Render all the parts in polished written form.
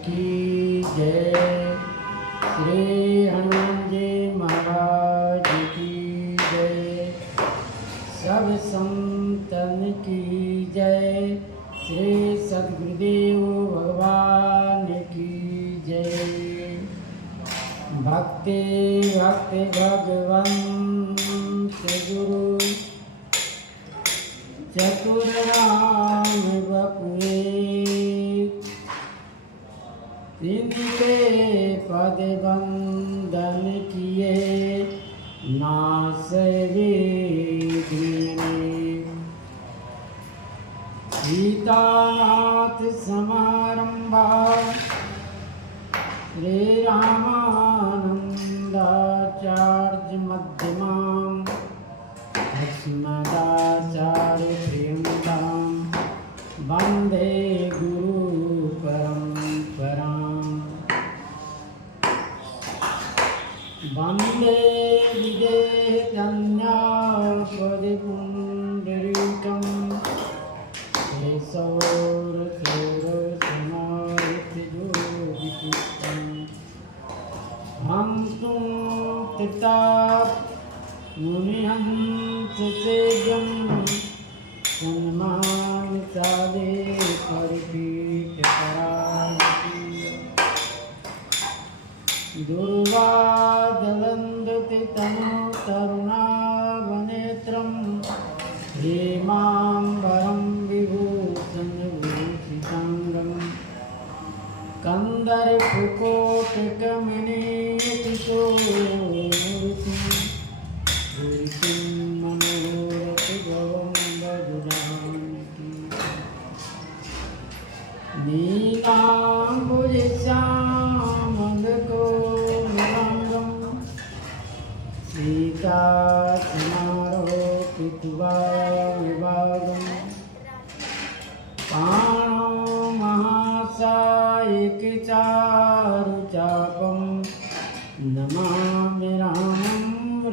की जय। श्री हनुमान जी महाराज की जय। सब संतन की जय। श्री सद्गुरुदेव भगवान की जय। भक्ति भक्ति भगवंत गुरु चतुर राम बपुए। तिनके पद बंदन किए नास सीतानाथ समारंभा श्री रामानंदाचार्य मध्यमां अस्मदाचार्य प्रियंतां वंदे गुरु परंपरां। वंदे विदेहधन्यापदिपुण्डरीकं सौरसौरसमाहितयोगिपुत्रं हम तुम त्रिताप मुनिहंससेव्यं सन्मानसादे परिपीठपरायति दुर्वादलन्दति तनु तरुणावनेत्रं हेमाम्बरं विभूषणभूषिताङ्गं कन्दर्पकोटकमनीयतिशोमूर्तिं मूर्तिं मनोरथगं वज्रानकी नीलाम्बुजश्यामलकोमलाङ्गं सीतासमारोपितुवाविभागं पाणौ महासायिकचारुचापं नमामि रामं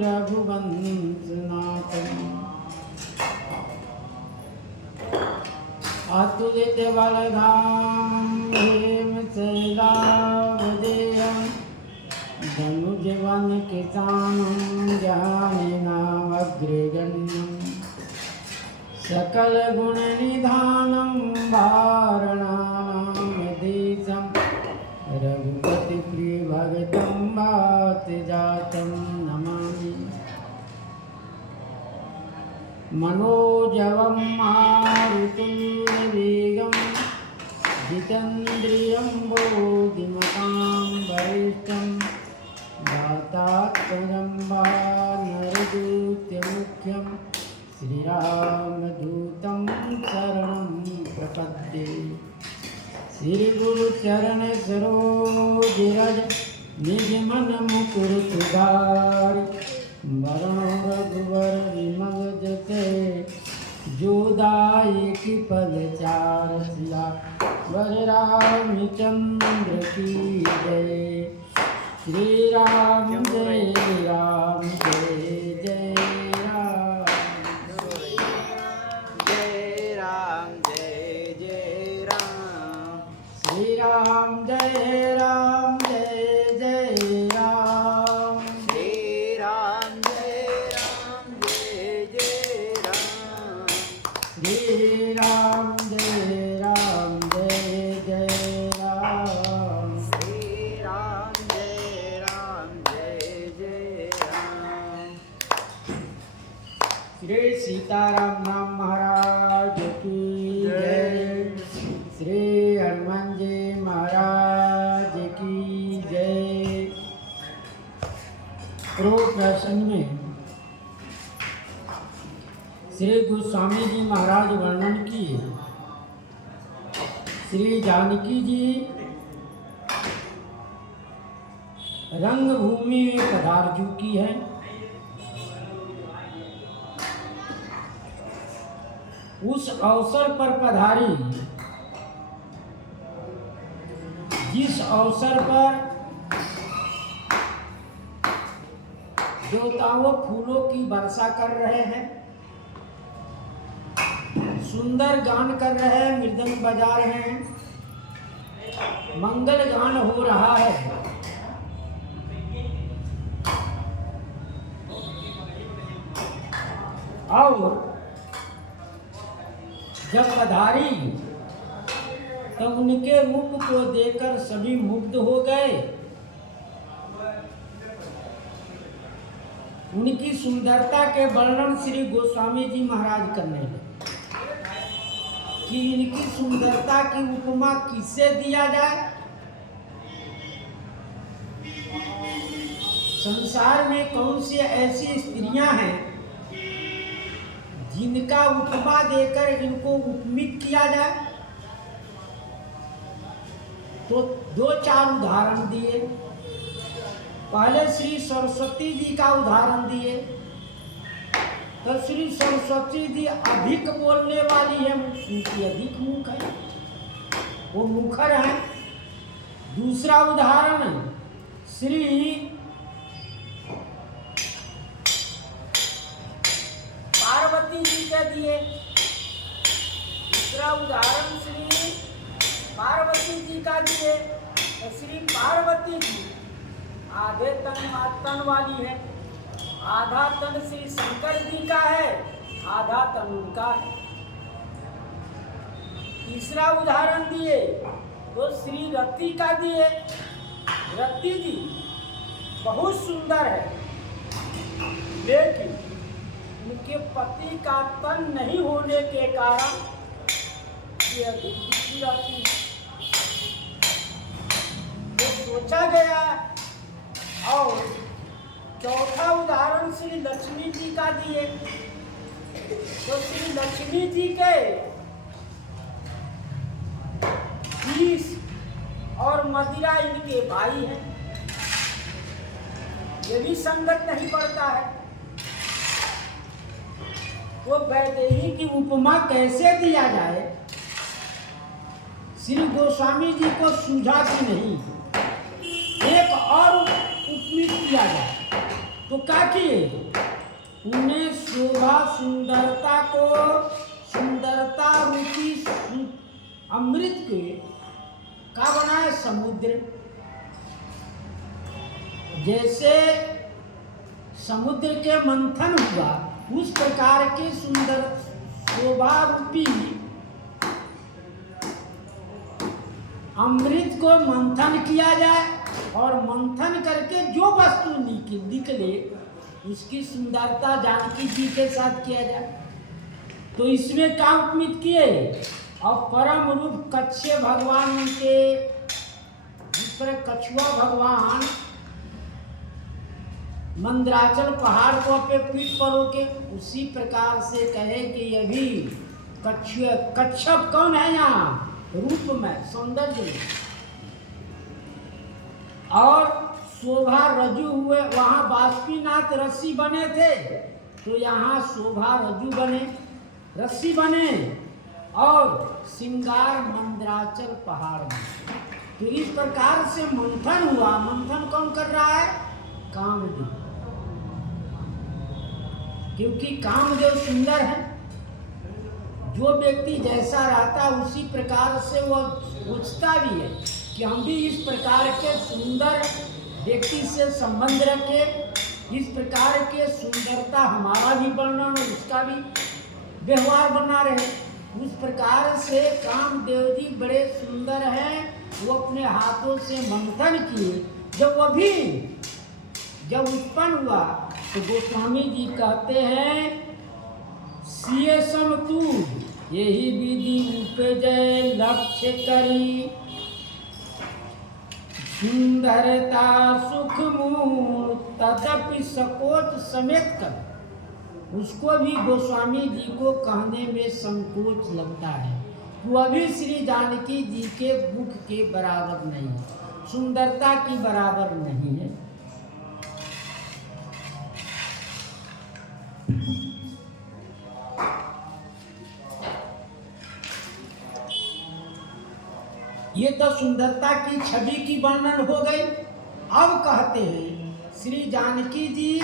रघुवंशनाथम्। अतुलितबलधामं हेमशैलावदेहं धनुजवनकृशानं ज्ञानिनामग्रगण्यं सकलगुणनिधानं वारणानां देशं रघुपतिप्रियभक्तं वातजातं नमामि। मनोजवं मारुतुल्यवेगं जितेन्द्रियं बुद्धिमतां वरिष्ठं वातात्मजं वानरदूतमुख्यं श्रीरामदूतं शरणं प्रपद्ये। श्रीगुरुचरण सरोज निजमन मुकुर सुधारि वरणो रघुवर विमल जते जोदायकि पदचार सिया वर रामचंद्र की जय। श्री राम जय राम जय जय राम जय राम जय जय राम। श्री राम जय राम जय जय राम। श्री राम जय जय राम। श्री राम जय जय राम। श्री राम जय जय राम। श्री सीताराम नाम महाराज की जय। श्री हनुमान जी महाराज की जय। पूर्व प्रसंग में श्री गोस्वामी जी महाराज वर्णन किए। श्री जानकी जी रंगभूमि में पधार चुकी है। उस अवसर पर पधारी जिस अवसर पर देवताओं फूलों की वर्षा कर रहे हैं, सुंदर गान कर रहे हैं, मृदंग बजा रहे हैं, मंगल गान हो रहा है। और जब पधारी तब उनके रूप को देखकर सभी मुग्ध हो गए। उनकी सुंदरता के वर्णन श्री गोस्वामी जी महाराज करने लगे कि इनकी सुंदरता की उपमा किससे दिया जाए। संसार में कौन सी ऐसी स्त्रियां हैं जिनका उपमा देकर इनको उपमित किया जाए। तो दो चार उदाहरण दिए। पहले श्री सरस्वती जी का उदाहरण दिए। तो श्री सरस्वती जी अधिक बोलने वाली है, उनकी अधिक मुख है, वो मुखर है। दूसरा उदाहरण श्री पार्वती जी के दिए। दूसरा उदाहरण श्री पार्वती जी का दिए। तो श्री पार्वती जी आधे तन वाली है, आधा तन श्री शंकर जी का है, आधा तन उनका है। तीसरा उदाहरण दिए तो श्री रति का दिए। रति जी बहुत सुंदर है, लेकिन उनके पति का तन नहीं होने के कारण ये दुखी रहती है। तो सोचा गया। और चौथा उदाहरण श्री लक्ष्मी जी का दिए। तो श्री लक्ष्मी जी के 20 और मदिरा इनके भाई हैं। ये भी संगत नहीं पड़ता है। वो वैदेही की उपमा कैसे दिया जाए, श्री गोस्वामी जी को सूझा कि नहीं एक और उपमित किया जाए। तो क्या किए, उन्हें शोभा सुंदरता को सुंदरता रूपी अमृत के का बनाए समुद्र। जैसे समुद्र के मंथन हुआ उस प्रकार के सुंदर शोभा रूपी अमृत को मंथन किया जाए और मंथन करके जो वस्तु निकले उसकी सुंदरता जानकी जी के साथ किया जाए। तो इसमें क्या उपमित किए, और परम रूप कच्छे भगवान के, जिस पर कछुआ भगवान मंदराचल पहाड़ को अपने पीठ पर होके उसी प्रकार से कहे कि ये भी कच्छप कौन है यहाँ रूप में, सौंदर्य में। और शोभा रजू हुए, वहाँ बाष्पीनाथ रस्सी बने थे, तो यहाँ शोभा रजू बने, रस्सी बने, और श्रृंगार मंदराचल पहाड़ में। तो इस प्रकार से मंथन हुआ। मंथन कौन कर रहा है, कामदेव, क्योंकि कामदेव सुंदर है। जो व्यक्ति जैसा रहता उसी प्रकार से वह सोचता भी है कि हम भी इस प्रकार के सुंदर व्यक्ति से संबंध रखें, इस प्रकार के सुंदरता हमारा भी वर्णन और उसका भी व्यवहार बना रहे। उस प्रकार से कामदेव जी बड़े सुंदर हैं। वो अपने हाथों से मंथन किए। जब उत्पन्न हुआ तो गोस्वामी जी कहते हैं, सिए सम तू यही विधि उपजय लक्ष्य करी, सुंदरता सुख मूल तदपि सकोच समेत कर। उसको भी गोस्वामी जी को कहने में संकोच लगता है। वो भी श्री जानकी जी के मुख के बराबर नहीं है, सुंदरता की बराबर नहीं है। ये तो सुंदरता की छवि की वर्णन हो गई। अब कहते हैं श्री जानकी जी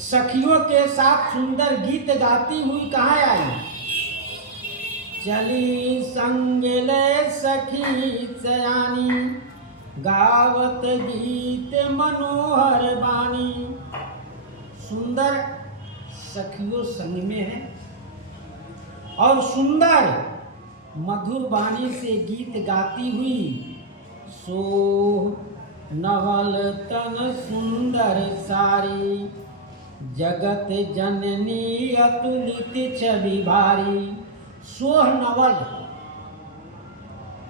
सखियों के साथ सुंदर गीत गाती हुई कहाँ आई। चली संगल सखी सयानी, गावत गीत मनोहर बानी। सुंदर सखियों संग में है और सुंदर मधुर वाणी से गीत गाती हुई, सो नवल तन सुंदर सारी, जगत जननी अतुलित छवि भारी। सोह नवल,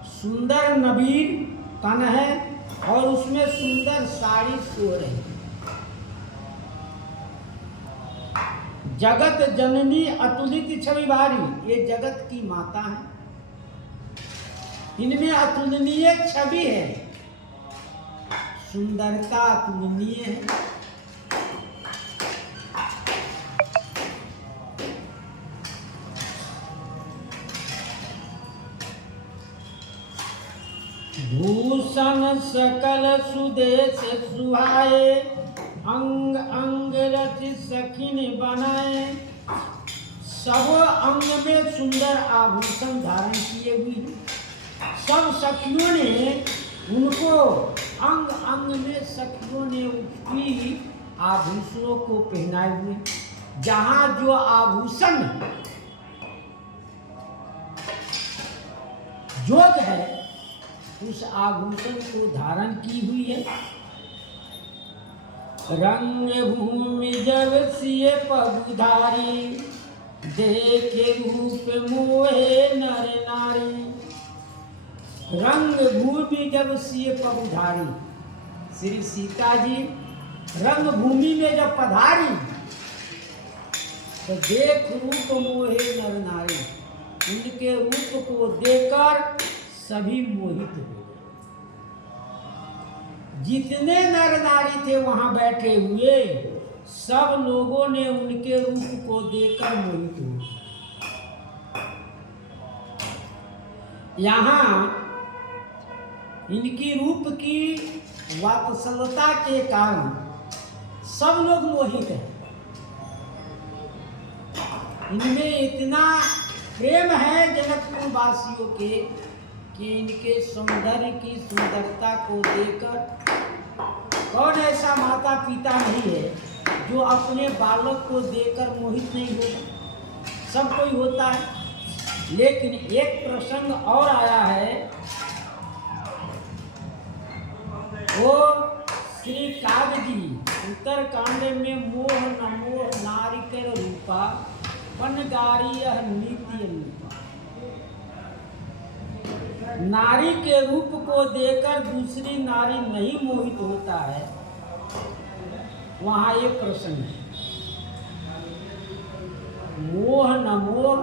सुंदर नवीन तन है और उसमें सुंदर साड़ी सो रही। जगत जननी अतुलित छवि भारी, ये जगत की माता है, इनमें अतुलनीय छवि है, सुंदरता अतुलनीय है। भूषण सकल सुदेश सुहाए, अंग अंग रच सखिन बनाए। सब अंग में सुंदर आभूषण धारण किए हुए हैं। सब सखियों ने उनको अंग अंग में सखियों ने उसकी आभूषणों को पहनाए हुए। जहाँ जो आभूषण जोग है उस आभूषण को धारण की हुई है। रंग भूमि जब सिए पगुधारी, देखे रूप मोहे नर नारी। रंग भूमि जब सिए पगुधारी, श्री सीता जी रंग भूमि में जब पधारी तो देख रूप मोहे नर नारी, उनके रूप को देखकर सभी मोहित हो गए। जितने नर नारी थे वहां बैठे हुए, सब लोगों ने उनके रूप को देखकर मोहित हो गए। यहाँ इनकी रूप की वात्सल्यता के कारण सब लोग मोहित हैं। इनमें इतना प्रेम है जनकपुर वासियों के कि इनके सौंदर्य की सुंदरता को देखकर कौन ऐसा माता पिता नहीं है जो अपने बालक को देखकर मोहित नहीं होगा। सब कोई होता है। लेकिन एक प्रसंग और आया है, वो श्री काग जी उत्तरकांड में मोह न मोह नारी कर रूपा, बनगारी यह नीति अनुपा। नारी के रूप को देखकर दूसरी नारी नहीं मोहित होता है। वहां ये प्रसंग है, मोह न मोह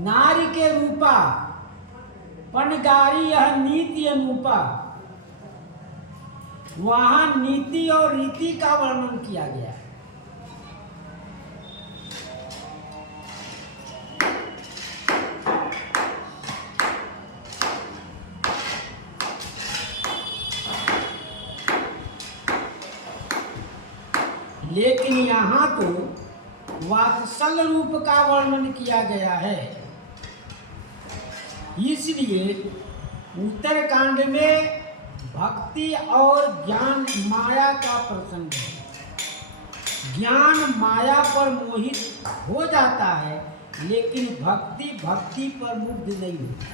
नारी के रूपा, पनगारी यह नीति अनुपा। वहां नीति और रीति का वर्णन किया गया है। लेकिन यहाँ तो वात्सल्य रूप का वर्णन किया गया है। इसलिए उत्तरकांड में भक्ति और ज्ञान माया का प्रसंग है। ज्ञान माया पर मोहित हो जाता है, लेकिन भक्ति भक्ति पर मुग्ध नहीं होती।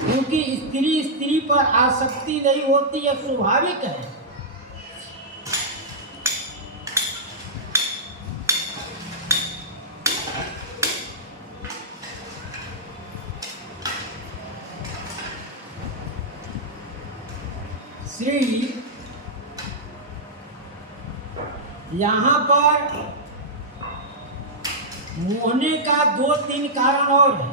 क्योंकि स्त्री स्त्री पर आसक्ति नहीं होती, यह स्वाभाविक है। श्री यहाँ पर मोहने का 2-3 कारण और है।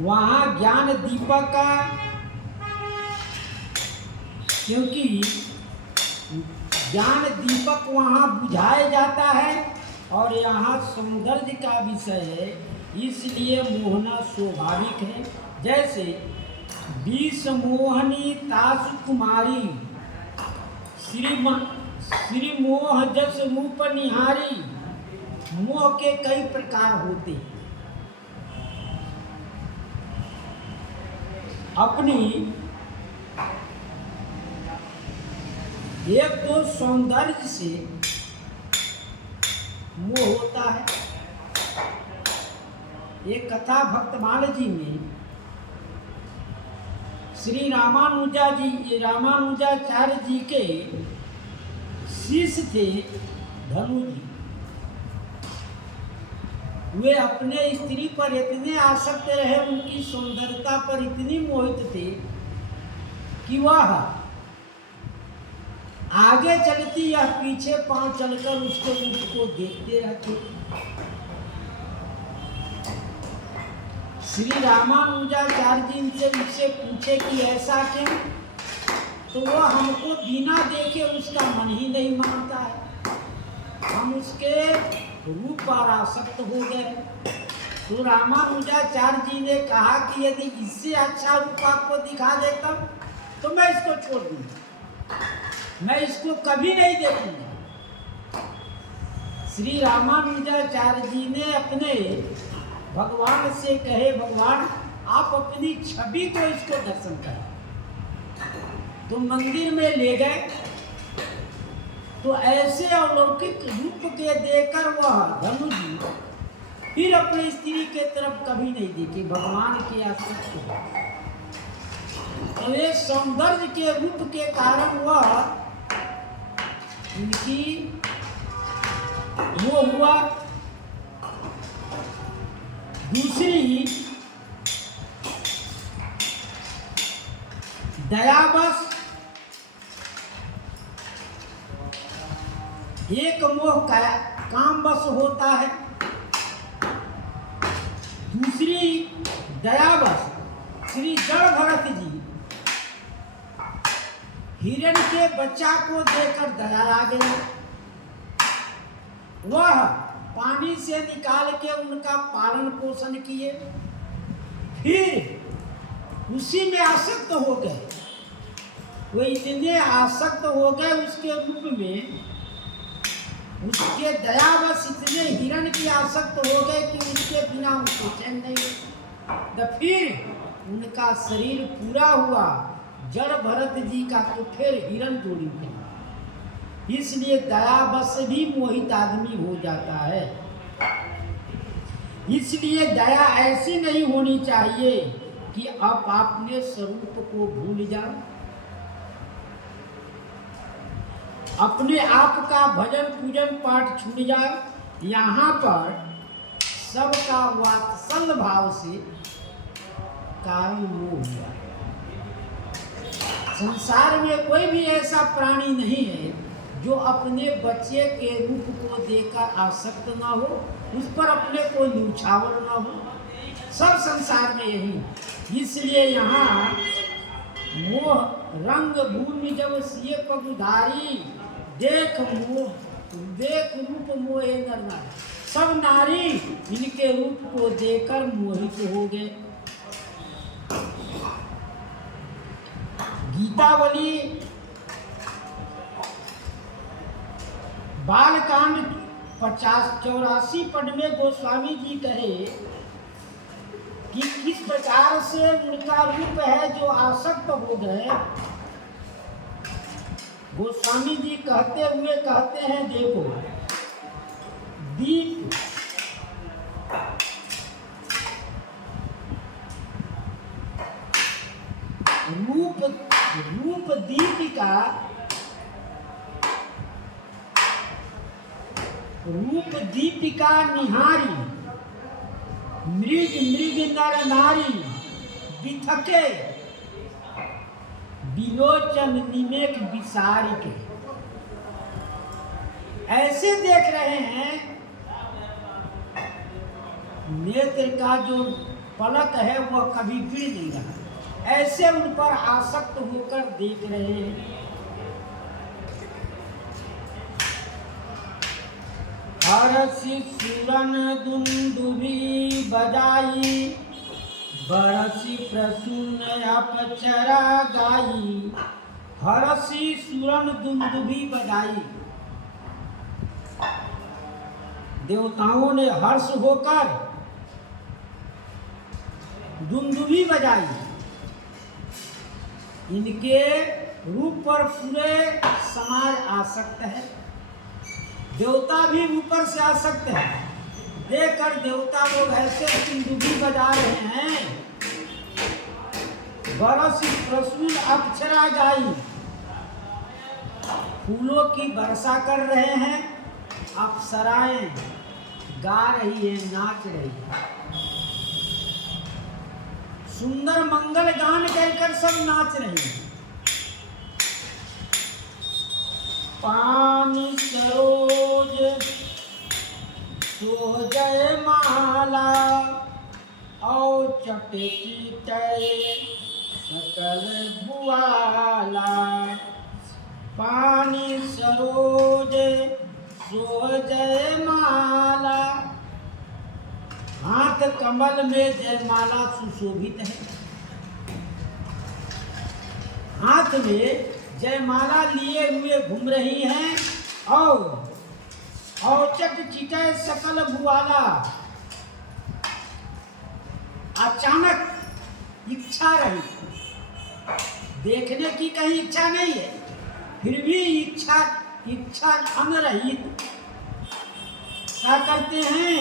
वहाँ ज्ञान दीपक का, क्योंकि ज्ञान दीपक वहाँ बुझाया जाता है और यहाँ सौंदर्य का विषय है, इसलिए मोहना स्वाभाविक है। जैसे विष मोहनी तास कुमारी, श्री मोह जस रूप निहारी। मोह के कई प्रकार होते हैं। अपनी एक तो सौंदर्य से मोह होता है। एक कथा भक्तमाल जी में श्री रामानुजाचार्य जी के शिष्य थे धनु जी। वे अपने स्त्री पर इतने आसक्त रहे, उनकी सौंदर्यता पर इतनी मोहित थे कि वह आगे चलती या पीछे पांव चलकर उसके रूप को देखते रहते। श्री रामानुजाचार्य जी उनसे पूछे कि ऐसा क्यों, तो वह हमको बिना देखे उसका मन ही नहीं मानता है, हम उसके रूप पर आसक्त हो गए। तो रामानुजाचार्य जी ने कहा कि यदि इससे अच्छा रूप आपको दिखा देता तो मैं इसको छोड़ दूंगा, मैं इसको कभी नहीं देखूंगा। श्री रामानुजाचार्य जी ने अपने भगवान से कहे, भगवान आप अपनी छवि को इसको दर्शन करें। तो मंदिर में ले गए, तो ऐसे अलौकिक रूप के देकर वह धनु जी फिर अपनी स्त्री के तरफ कभी नहीं देखे, भगवान के आसक्त हो। तो ये सौंदर्य के रूप के कारण वह उनकी वो हुआ। दूसरी दयावश एक मोह कामवश होता है, दूसरी दयावश श्री जड़ भरत जी हिरण के बच्चा को देखकर दया आ गई। वह पानी से निकाल के उनका पालन पोषण किए, फिर उसी में आसक्त हो गए। वे इतने आसक्त हो गए उसके रूप में, उसके दयावश इतने हिरण की आसक्त हो गए कि उसके बिना उनको चैन नहीं। तो फिर उनका शरीर पूरा हुआ जड़ भरत जी का, तो फिर हिरण जोड़ी गया। इसलिए दयावश भी मोहित आदमी हो जाता है। इसलिए दया ऐसी नहीं होनी चाहिए कि आप अपने स्वरूप को भूल जाओ, अपने आप का भजन पूजन पाठ छूट जाए। यहाँ पर सबका वात्सल्य भाव से कारण मोह हुआ। संसार में कोई भी ऐसा प्राणी नहीं है जो अपने बच्चे के रूप को देखकर आसक्त ना हो, उस पर अपने को न्यौछावर ना हो। सब संसार में यही। इसलिए यहाँ मोह रंग भूमि जब सिए पगुधारी, देख रूप मोहे नर नारी। सब नारी इनके रूप को देखकर मोहित हो गए। गीतावली बालकांड 84 पद में गोस्वामी जी कहे कि किस प्रकार से उनका रूप है जो आसक्त हो गए। गोस्वामी जी कहते हुए कहते हैं, देखो दीप रूप दीपिका, रूप दीपिका निहारी, मृग नर नारी बिथके, विलोचन निमेक विसारी के। ऐसे देख रहे हैं, नेत्र का जो पलक है वह कभी गिर नहीं रहा, ऐसे उन पर आसक्त होकर देख रहे हैं। हरसि सुरन दुंदुभी बजाई, बरसी प्रसून अपचरा गाई। हरसी सुरन दुंदुभी बजाई, देवताओं ने हर्ष होकर दुंदुभी बजाई। इनके रूप पर पूरे समाज आसक्त है, देवता भी ऊपर से आसक्त है। देखकर देवता लोग ऐसे दुंदुभी बजा रहे हैं, बरसी प्रसून अप्सरा गाई, फूलों की वर्षा कर रहे हैं, अप्सराएं गा रही है, नाच रही है। सुंदर मंगल गान कहकर सब नाच रहे हैं। पान सरोज सोजय माला, और चटे चीटे सकल बुआला। पानी सरोज सोजय माला, हाथ कमल में जयमाला सुशोभित है। हाथ में जयमाला लिए हुए घूम रही हैं, और चट चिटे सकल भुआला। अचानक इच्छा रही, देखने की कहीं इच्छा नहीं है, फिर भी इच्छा अनरहित क्या करते हैं,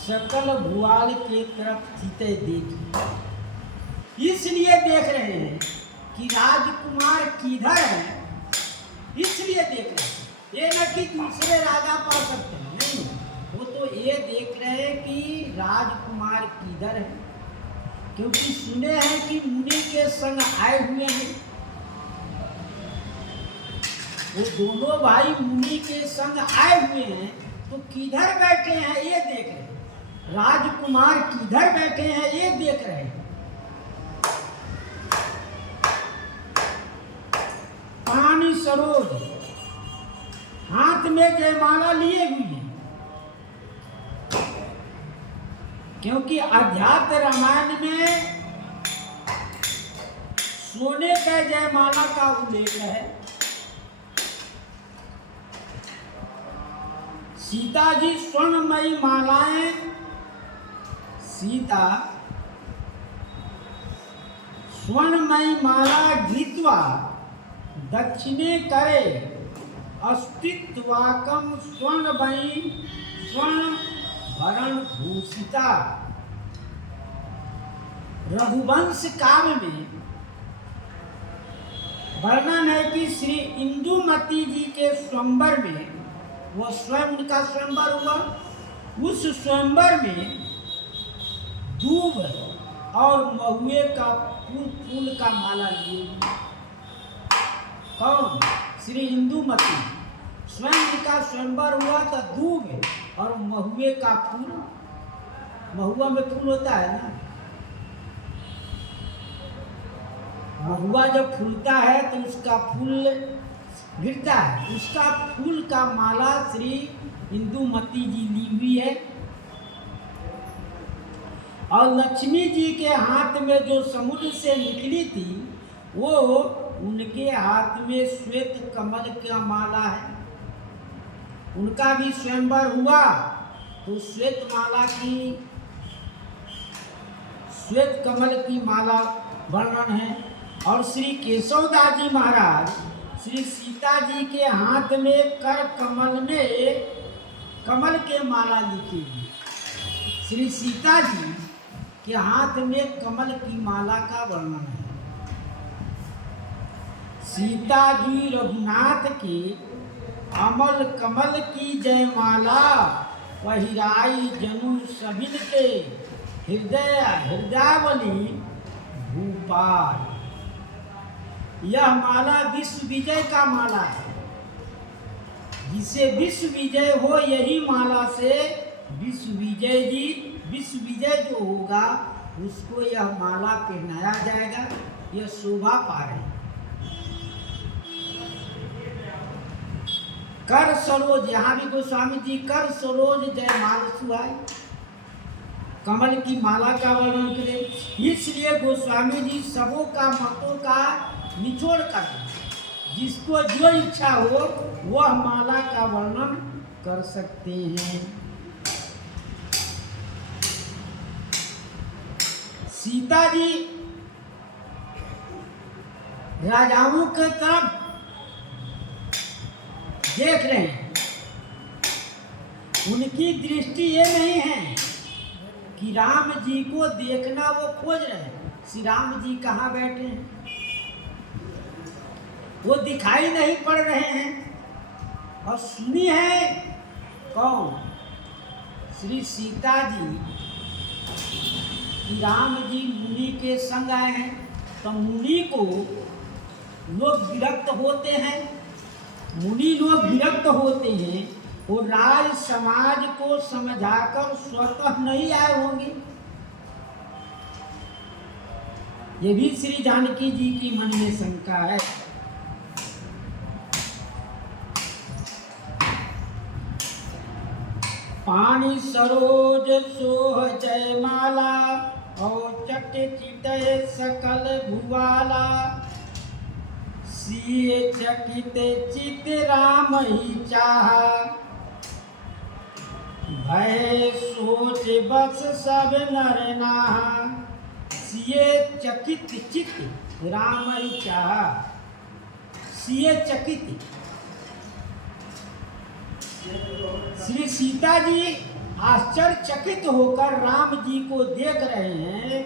सकल भुआल के तरफ चीते देख। इसलिए देख रहे हैं कि राजकुमार किधर है, इसलिए देख रहे हैं। ये न कि दूसरे राजा पा सकते हैं, नहीं, वो तो ये देख रहे हैं कि राजकुमार किधर है, क्योंकि सुने हैं कि मुनि के संग आए हुए हैं। वो दोनों भाई मुनि के संग आए हुए हैं, तो किधर बैठे हैं ये देख रहे हैं। राजकुमार किधर बैठे हैं ये देख रहे हैं। पानी सरोज, हाथ में जयमाला लिए हुए हैं, क्योंकि अध्यात्म रामायण में सोने का जयमाला का उल्लेख है। सीता जी स्वर्णमयी मालाएं, सीता स्वर्णमयी माला धृत्वा दक्षिणे करे, अस्तित्वाकम स्वर्णमयी स्वर्ण भरण भूषिता। रघुवंश काव्य में वर्णन है कि श्री इंदुमती जी के स्वयंवर में, वो स्वयं उनका स्वयंवर हुआ, उस स्वयंवर में दूब और महुए का फूल का माला लिए। कौन? श्री इंदुमती। स्वयं का स्वयंवर हुआ तो दूब और महुए का फूल, महुआ में फूल होता है ना, महुआ जब फूलता है तो उसका फूल गिरता है, उसका फूल का माला श्री इंदुमती जी ली हुई है। और लक्ष्मी जी के हाथ में जो समुद्र से निकली थी, वो उनके हाथ में श्वेत कमल का माला है। उनका भी स्वयंवर हुआ तो श्वेत कमल की माला वर्णन है। और श्री केशवदास जी महाराज श्री सीता जी के हाथ में कर कमल में कमल के माला लिखी हुई। श्री सीता जी के हाथ में कमल की माला का वर्णन है। सीता जी रघुनाथ के अमल कमल की जयमाला, पहिराई जनु सबिन के हृदयावली भूपाल। यह माला विश्व विजय का माला है। जिसे विश्व विजय हो, यही माला से विश्व विजय जो होगा उसको यह माला पहनाया जाएगा। यह शोभा पा रहे। कर सरोज, यहाँ भी गोस्वामी जी कर सरोज जयमाल सुहाई, कमल की माला का वर्णन करें। इसलिए गोस्वामी जी सबों का मतों का निचोड़ कर, जिसको जो इच्छा हो वह माला का वर्णन कर सकते हैं। सीता जी राजाओं की तरफ देख रहे हैं, उनकी दृष्टि ये नहीं है कि राम जी को देखना वो खोज रहे हैं। श्री राम जी कहाँ बैठे हैं, वो दिखाई नहीं पड़ रहे हैं। और सुनी है कौन, श्री सीता जी कि राम जी मुनि के संग आए हैं। तो मुनि को लोग विरक्त होते हैं, मुनि लोग विरक्त होते हैं, वो राज समाज को समझाकर स्वतः नहीं आए होंगे। ये भी श्री जानकी जी की मन में शंका है। पानी सरोज सोह जयमाला, और चकित सकल भुवाला, सिए चकित चित राम ही चाहा, भय सोच बस सब नर नाहा। सिए चकित चित राम ही चाहा, सिए चकित, श्री सीता जी आश्चर्यचकित होकर राम जी को देख रहे हैं।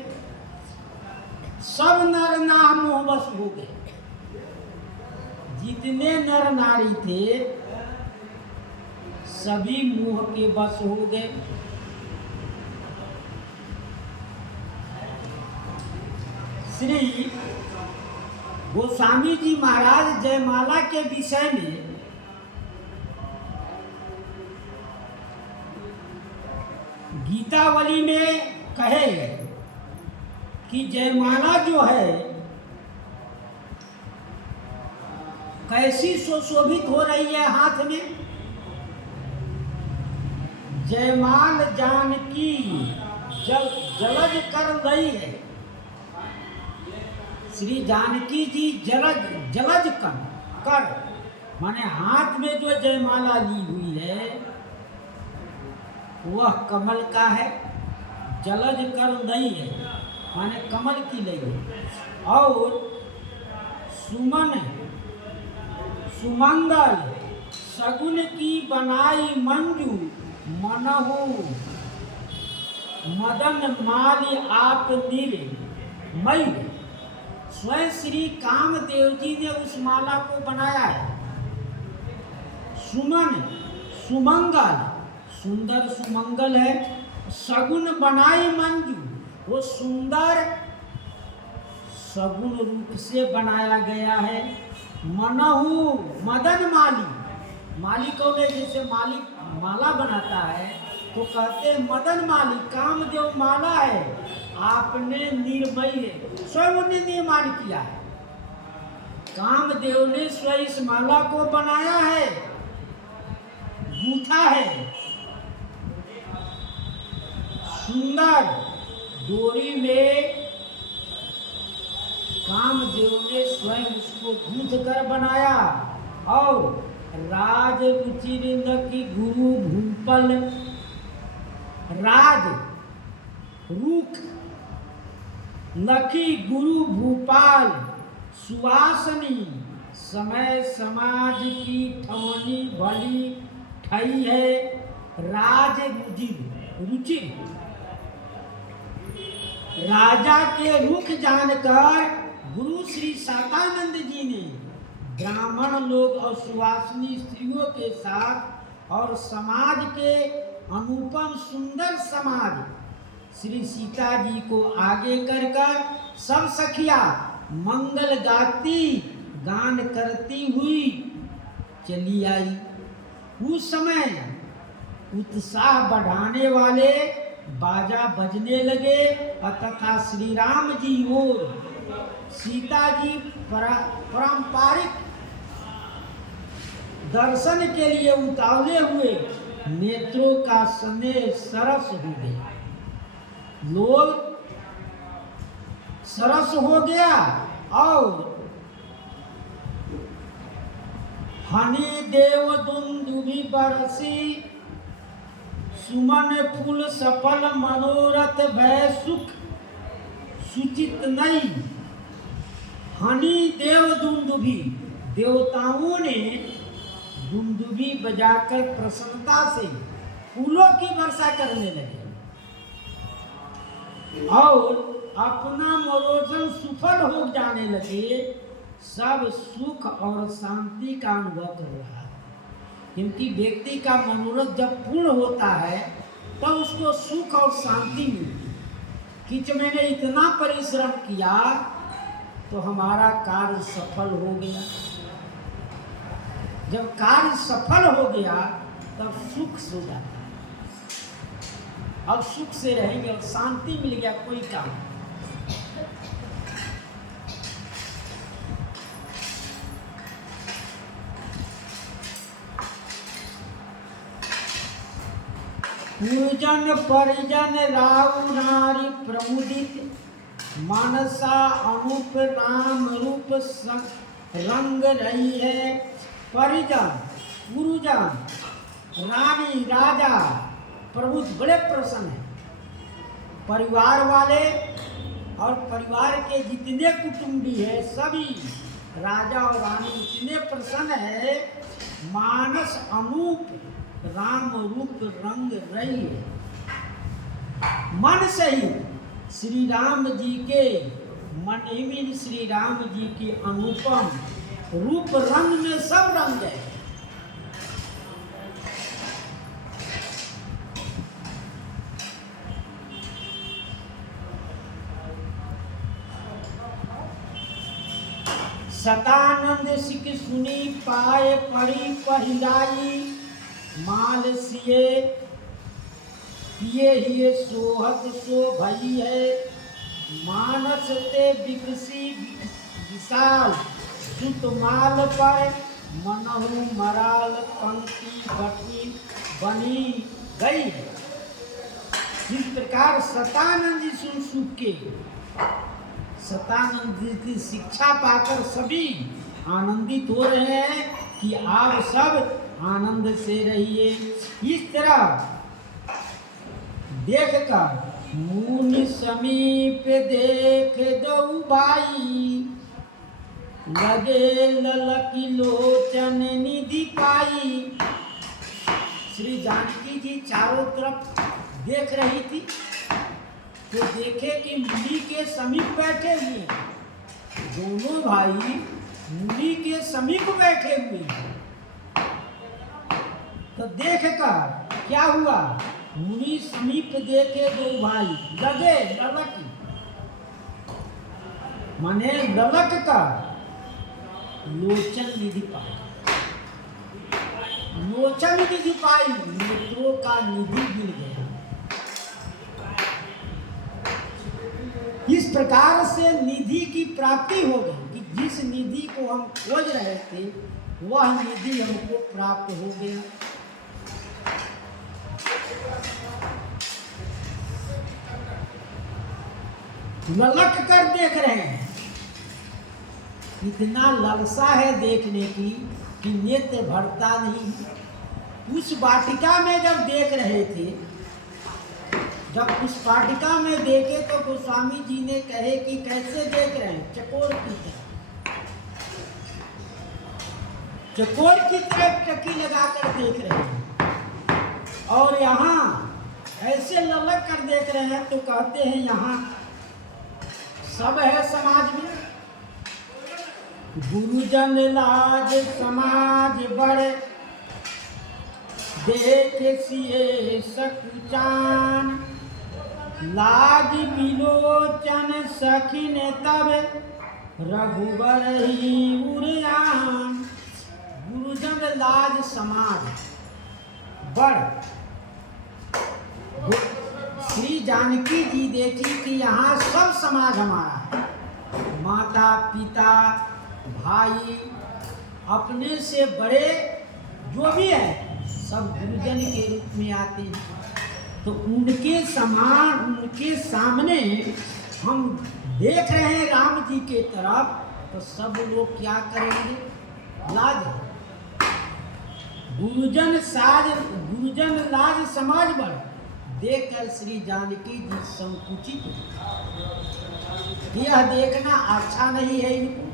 सब नर नाम मोहवश हो गए, जितने नर नारी थे सभी मोह के बस हो गए। श्री गोस्वामी जी महाराज जयमाला के विषय में गीतावली में कहे कि जयमाला जो है कैसी सुशोभित हो रही है हाथ में। जयमाल जानकी जलज कर रही है। श्री जानकी जी जलज कर माने हाथ में जो जयमाला ली हुई है वह कमल का है, जलज कर नहीं है माने कमल की नहीं है। और सुमन सुमंगल सगुन की बनाई मंजू, मनहु मदन माली आप निर्मय। स्वयं श्री कामदेव जी ने उस माला को बनाया है। सुमन सुमंगल, सुंदर सुमंगल है। सगुन बनाई मंजू, वो सुंदर सगुन रूप से बनाया गया है। मनहु मदन माली, माली कौन है? जैसे माली माला बनाता है तो कहते हैं मदन माली, कामदेव माला है। आपने निर्मय है, स्वयं ने निर्माण किया है। कामदेव ने स्वयं इस माला को बनाया है, गूंथा है। सुंदर डोरी में कामदेव ने स्वयं उसको गूंथ कर बनाया। और राज रुचिर की गुरु भूपल, राज रूख नखी गुरु भूपाल सुवासनी, समय समाज की ठवनी भली ठई है। राज रुचिर, राजा के रुख जानकर गुरु श्री सातानंद जी ने ब्राह्मण लोग और सुवासिनी स्त्रियों के साथ और समाज के अनुपम सुंदर समाज श्री सीता जी को आगे कर सब सखिया मंगल गाती गान करती हुई चली आई। उस समय उत्साह बढ़ाने वाले बाजा बजने लगे तथा श्री राम जी और सीता जी पारंपरिक दर्शन के लिए उतावले हुए नेत्रों का स्नेह सरस हो गया। लोग सरस हो गया और हनी देव दुंदुभि बरसी, सुमन फूल सफल मनोरथ भय सुख सुचित नहीं। हनी देव दुंदुभि, देवताओं ने दुंदुभि बजाकर प्रसन्नता से फूलों की वर्षा करने लगे और अपना मनोरंजन सफल हो जाने लगे। सब सुख और शांति का अनुभव कर रहा है, क्योंकि व्यक्ति का मनोरथ जब पूर्ण होता है तब उसको सुख और शांति मिलती है कि मैंने इतना परिश्रम किया तो हमारा कार्य सफल हो गया। जब कार्य सफल हो गया तब सुख हो जाता है, अब सुख से रहेंगे और शांति मिल गया कोई काम। पूजन परिजन राउ नारी प्रमुदित, मानसा अनूप राम रूप रंग रही है। परिजन गुरुजन रानी राजा प्रभु बड़े प्रसन्न हैं। परिवार वाले और परिवार के जितने कुटुंबी है सभी राजा और रानी इतने प्रसन्न है। मानस अनूप राम रूप रंग रही है। मन सहित श्री राम जी के मन ही श्री राम जी की अनुपम रूप रंग में सब रंग है। सतानंद सिख सुनी पाए पड़ी पहिराई, माल सिए पिए ही सोहत सो भई है। मानस ते विकसी विशाल सुत माल पर, मनहु मराल पंक्ति बटी बनी गई। इस प्रकार सतानंद जी सुन सुख के सतानंद जी की शिक्षा पाकर सभी आनंदित हो रहे हैं कि आप सब आनंद से रहिए। इस तरह देखकर मुनि समीप देख दऊ भाई, लगे ललकी लोचन निधि पाई। श्री जानकी जी चारों तरफ देख रही थी तो देखे कि मुनि के समीप बैठे हुए हैं। दोनों भाई मुनि के समीप बैठे हुए हैं तो देखकर क्या हुआ, मुनि समीप देखे दो भाई, लगे ललक माने ललक का लोचन निधि पाई। लोचन निधि पाई, नेत्रों का निधि मिल गया। इस प्रकार से निधि की प्राप्ति हो गई कि जिस निधि को हम खोज रहे थे वह निधि हमको प्राप्त हो गया। ललक कर देख रहे हैं, इतना लालसा है देखने की कि नेत्र भरता नहीं। उस वाटिका में जब देख रहे थे, जब उस वाटिका में देखे तो गोस्वामी जी ने कहे कि कैसे देख रहे हैं, चकोर की तरह, चकोर की तरह टकी लगाकर देख रहे हैं। और यहाँ ऐसे ललक कर देख रहे हैं तो कहते हैं यहाँ सब है समाज में। गुरुजन लाज समाज बड़े, देख सिए सकुचान। लाज बिलोचन सखिन तब, रघुबर ही उड़ान। गुरुजन लाज समाज बड़। श्री जानकी जी देखी कि यहाँ सब समाज हमारा है, माता पिता भाई, अपने से बड़े जो भी है सब गुरुजन के रूप में आते हैं। तो उनके समान, उनके सामने हम देख रहे हैं राम जी के तरफ, तो सब लोग क्या करेंगे? लाज। गुरुजन लाज समाज बड़, देखकर श्री जानकी जी संकुचित। यह देखना अच्छा नहीं है इनको,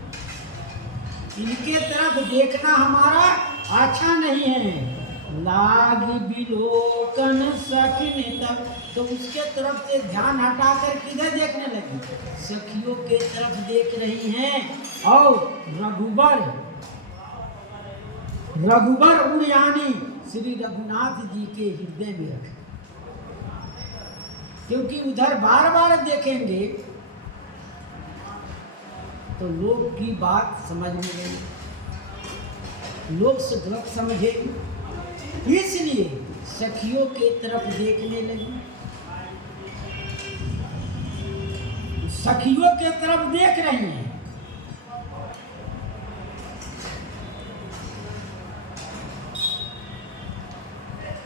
इनके तरफ देखना हमारा अच्छा नहीं है। लाग विलोकन सखी तक, तो उसके तरफ से ध्यान हटाकर किधर देखने लगी? सखियों के तरफ देख रही हैं। और रघुबर उड़यानी श्री रघुनाथ जी के हृदय में रखे, क्योंकि उधर बार बार देखेंगे तो लोग की बात समझ में नहीं, लोग से गलत समझे, इसलिए सखियों के तरफ देखने लगी। सखियों के तरफ देख रही हैं।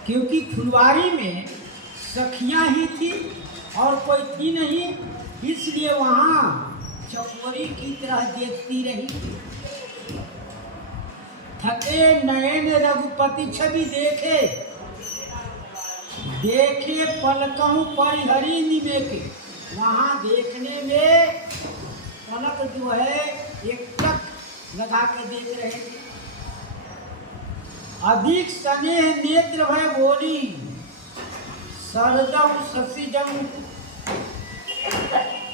क्योंकि फुलवारी में सखियां ही थी और कोई थी नहीं, इसलिए वहां चकोरी की तरह देखती रही। थके नयन रघुपति छवि देखे, देखे पलकों परिहरी निमेके। वहां देखने में पलक जो है एक टक लगा के देख रहे थे। अधिक स्नेह नेत्र भय बोली, सरदव शशि जम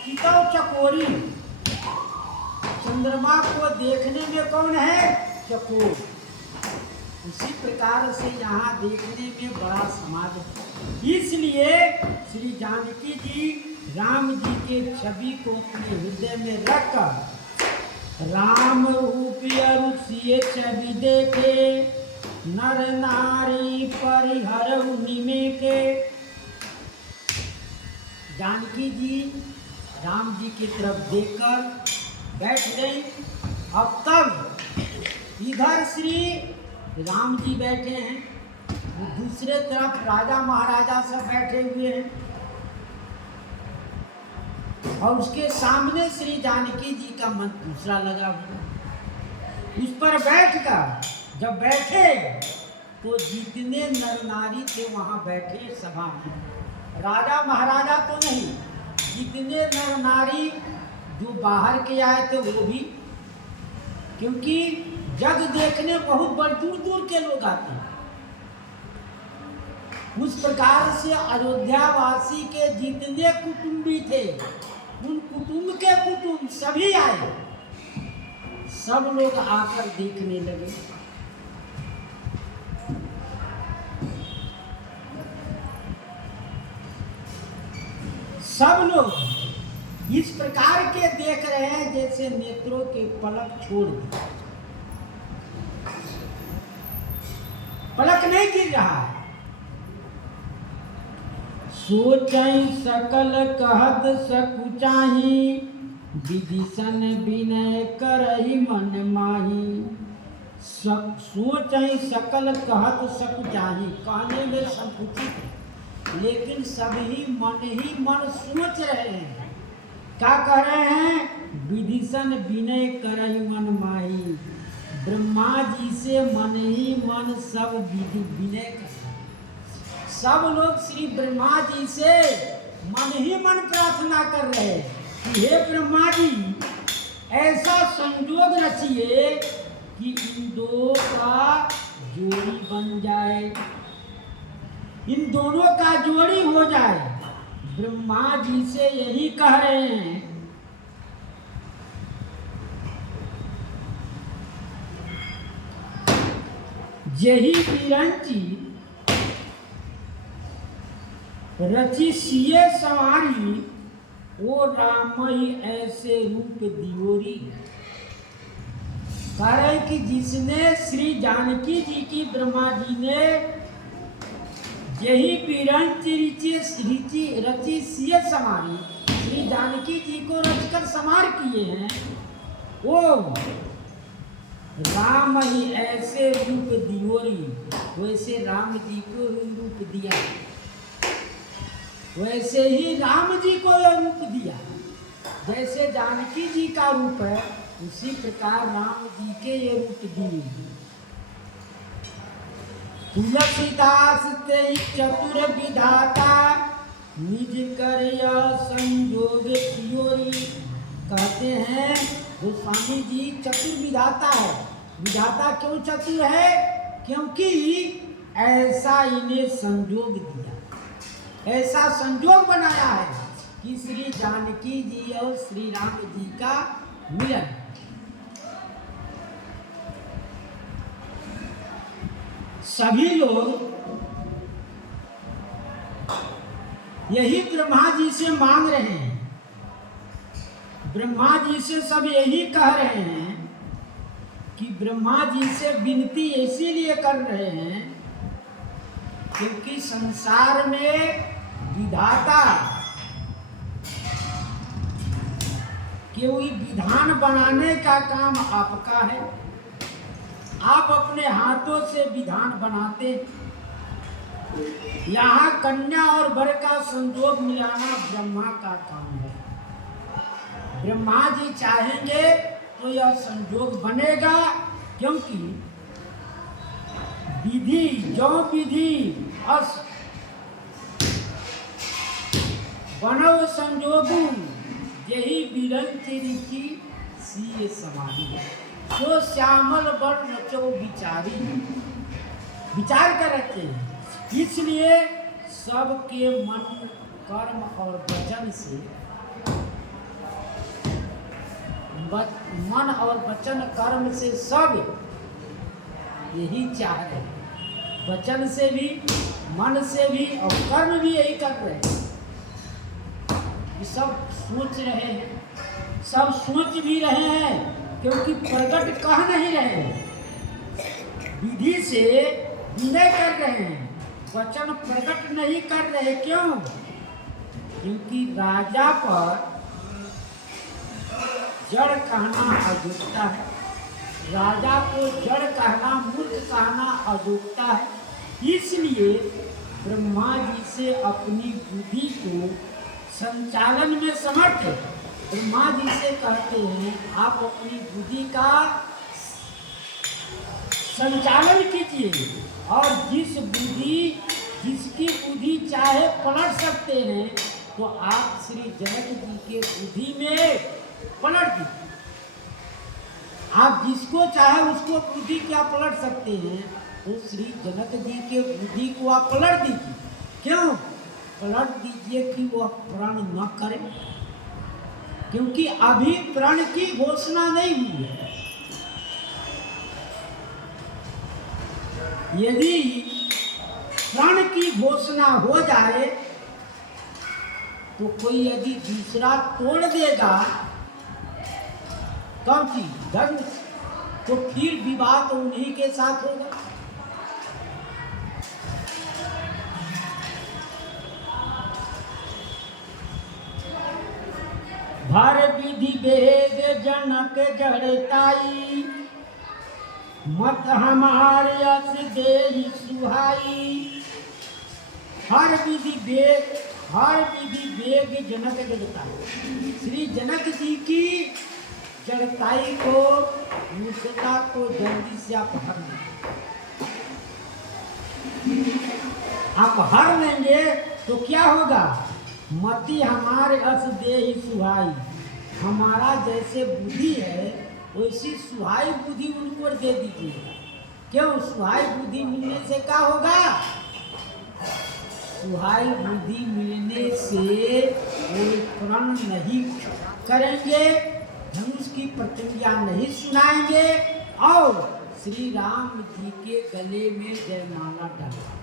चितव चकोरी। चंद्रमा को देखने में कौन है? चकोर। उसी प्रकार से यहाँ देखने में बड़ा समाज है। इसलिए श्री जानकी जी राम जी के छवि को अपने हृदय में रखकर राम रूपी अरुषिये छवि देखे, नर नारी परिहर निमेके। जानकी जी राम जी की तरफ देखकर बैठ गई। अब तब इधर श्री राम जी बैठे हैं, दूसरे तरफ राजा महाराजा सब बैठे हुए हैं, और उसके सामने श्री जानकी जी का मन दूसरा लगा हुआ। उस पर बैठकर जब बैठे तो जितने नर नारी थे वहां बैठे सभा में, राजा महाराजा तो नहीं, जितने नर नारी जो बाहर के आए थे वो भी, क्योंकि जग देखने बहुत बड़ दूर दूर के लोग आते हैं। उस प्रकार से अयोध्यावासी के जितने कुटुंबी थे, उन कुटुंब के कुटुंब सभी आए, सब लोग आकर देखने लगे। सब लोग इस प्रकार के देख रहे हैं जैसे नेत्रों के पलक छोड़ दिए, पलक नहीं गिर रहा है। सोचई सकल कहत सकुचाही, विदिशन विनय करहि मन माही। सोचई सकल कहत सकुचाही, कहने में संकुचित है, लेकिन सभी मन ही मन सोच रहे हैं। क्या कह रहे हैं? विदिशन विनय करहि मन माही। ब्रह्मा जी से मन ही मन सब विधि विनय कर, सब लोग श्री ब्रह्मा जी से मन ही मन प्रार्थना कर रहे हैं कि हे ब्रह्मा जी, ऐसा संयोग रचिए कि इन दो का जोड़ी बन जाए, इन दोनों का जोड़ी हो जाए। ब्रह्मा जी से यही कह रहे हैं। यही विरंची रची सिए सवारी, ओ राम ही ऐसे रूप दियोरी। कह रहे कि जिसने श्री जानकी जी की ब्रह्मा जी ने यही रची सिए समारी, श्री जानकी जी को रचकर समार किए हैं, वो राम ही ऐसे रूप दियोरी, वैसे राम जी को ही रूप दिया, वैसे ही राम जी को यह रूप दिया। जैसे जानकी जी का रूप है उसी प्रकार राम जी के ये रूप दिए। तुलसीदास ते चतुर विधाता, निज कर संयोग तियोरी। कहते हैं गोस्वामी जी चतुर विधाता है। विधाता क्यों चतुर है? क्योंकि ऐसा इन्हें संयोग दिया, ऐसा संयोग बनाया है कि श्री जानकी जी और श्री राम जी का मिलन। सभी लोग यही ब्रह्मा जी से मांग रहे हैं, ब्रह्मा जी से सब यही कह रहे हैं कि ब्रह्मा जी से विनती इसीलिए कर रहे हैं क्योंकि संसार में विधाता कोई विधान बनाने का काम आपका है। आप अपने हाथों से विधान बनाते। यहाँ कन्या और वर का संयोग मिलाना ब्रह्मा का काम है। ब्रह्मा जी चाहेंगे तो यह संयोग बनेगा, क्योंकि विधि जो विधि अस बनो संजोगु, यही विरंचिरी की सीए समाधि है। जो श्यामल वर्ण रचो विचारी, विचार कर रखे हैं। इसलिए सबके मन कर्म और वचन से, मन और वचन कर्म से सब यही चाह रहे हैं। वचन से भी, मन से भी और कर्म भी यही कर रहे हैं। सब सोच रहे हैं, सब सोच भी रहे हैं, क्योंकि प्रकट कह नहीं रहे हैं। विधि से विनय कर रहे हैं, वचन प्रकट नहीं कर रहे। क्यों? क्योंकि राजा पर जड़ कहना अयोग्यता है। राजा को जड़ कहना, मूर्ख कहना अयोग्यता है। इसलिए ब्रह्मा जी से अपनी बुद्धि को संचालन में समर्थ है। ब्रह्मा जी से कहते हैं आप अपनी बुद्धि का संचालन कीजिए, और जिसकी बुद्धि चाहे पलट सकते हैं, तो आप श्री जनक जी के बुद्धि में पलट दीजिए। आप जिसको चाहे उसको बुद्धि क्या पलट सकते हैं, तो श्री जनक जी के बुद्धि को आप पलट दीजिए। क्यों पलट दीजिए? कि वह प्रण न करे, क्योंकि अभी प्रण की घोषणा नहीं हुई है। यदि प्रण की घोषणा हो जाए तो कोई यदि दूसरा तोड़ देगा तब की धर्म, तो फिर विवाद उन्हीं के साथ होगा। भर विधि वेद जनक जड़ताई, मत हमारे यश देहि सुहाई। हर विधि वेग जनक जड़ताई। श्री जनक जी की जड़ताई को, मूर्खता को जल्दी से आप हर लेंगे। आप हर लेंगे तो क्या होगा? मति हमारे अस देहि सुहाई। हमारा जैसे बुद्धि है वैसी सुहाई बुद्धि उनको दे दीजिए। क्यों? सुहाई बुद्धि मिलने से क्या होगा? सुहाई बुद्धि मिलने से कोई प्रण नहीं करेंगे, धनुष की प्रतिज्ञा नहीं सुनाएंगे, और श्री राम जी के गले में जयमाला डालेंगे।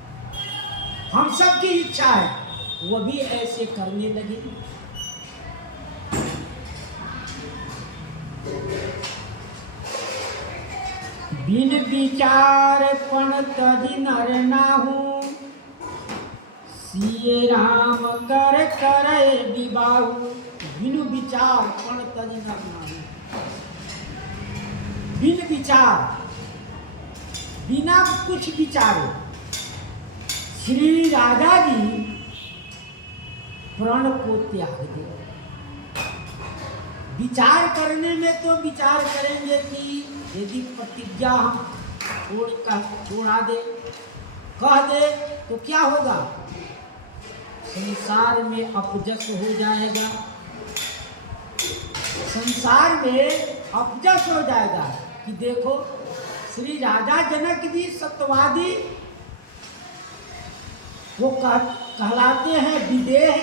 हम सब की इच्छा है वो भी ऐसे करने लगे। बिन विचार पण तज नर नाहू, सिए राम कर करे विबाहु। बिनु विचार पण तज नर नाहू। बिन विचार, बिना कुछ विचारे श्री राजा जी प्रण को त्याग दे। विचार करने में तो विचार करेंगे कि यदि प्रतिज्ञा हम छोड़ा दे, कह दे तो क्या होगा, संसार में अपजस हो जाएगा, संसार में अपजस हो जाएगा। कि देखो श्री राजा जनक जी सत्यवादी वो कहलाते हैं विदेह,